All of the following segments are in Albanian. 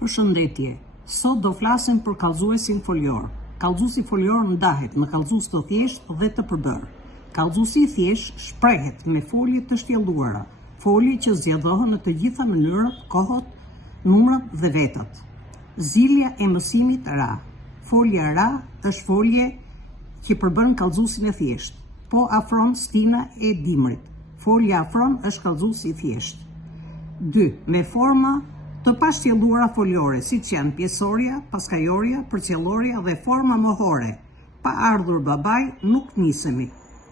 Përshëndetje, sot do flasim për kallëzuesin folior. Kallëzuesi folior ndahet në kallëzues të thjeshtë dhe të përbërë. Kallëzuesi i thjeshtë shprehet me folje të shtjelluara, folje që zgjedhohen në të gjitha mënyrat, kohët, numrat dhe vetat. Zilja e mësimit ra. Folja ra është folje që përbën kallëzuesin e thjeshtë, po afron stina e dimrit. Folja afron është kallëzuesi i thjeshtë. 2. Me forma të pashtjelluara foliore, si që janë pjesoria, paskajoria, përcjelloria dhe forma mohore. Pa ardhur babaj, nuk nisemi.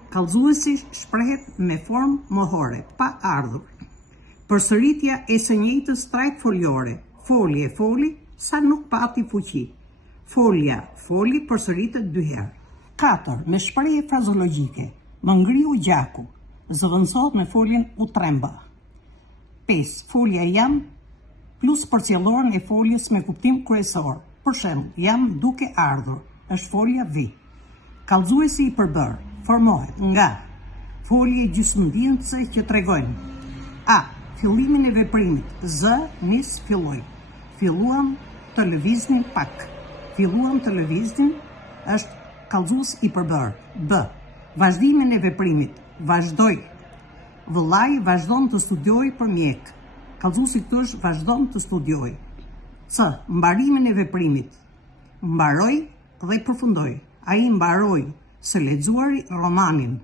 Kallëzuesi shprehet me formë mohore, pa ardhur. Përsëritja e së njëjtës trajt foliore. Folje, foli, sa nuk pati fuqi. Folja, foli, përsëritet 2 herë. 4. Me shprehje frazologjike. Më ngriu gjaku. Zëvendësohet me foljen u tremba. 5. Folja jam plus përcjelloren e foljes me kuptim kryesor. Për shembull, jam duke ardhur, është folja vi. Kallëzuesi i përbërë formohet nga folje gjysmëdhënëse që tregojnë: A. Fillimin e veprimit. Z. Nis, filloi. Filluam të lëviznin pak. Filluam të lëviznin është kallëzues i përbërë. B. Vazhdimin e veprimit. Vazhdoi. Vëllai vazhdon të studiojë për mjek. Kallëzuesi këtu është vazhdon të studiojë. C. Mbarimin e veprimit. Mbaroi dhe përfundoi. Ai mbaroi së lexuari romanin.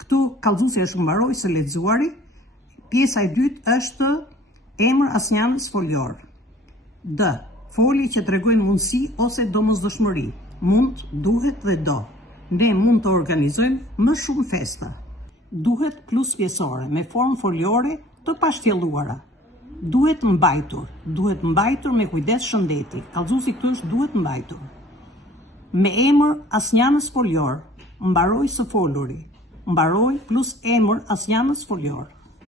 Këtu kallëzuesi është mbaroi së lexuari. Pjesa e dytë është emër asnjanës folior. D. Folje që tregojnë mundësi ose domosdoshmëri. Mund, duhet dhe do. Ne mund të organizojmë më shumë festa. Duhet plus pjesore me formë foliore të pashtjelluara. Duhet mbajtur me kujdes shëndeti. Kallëzuesi këtu është duhet mbajtur. Me emër asnjanës folior, mbaroi së foluri. Mbaroi plus emër asnjanës folior.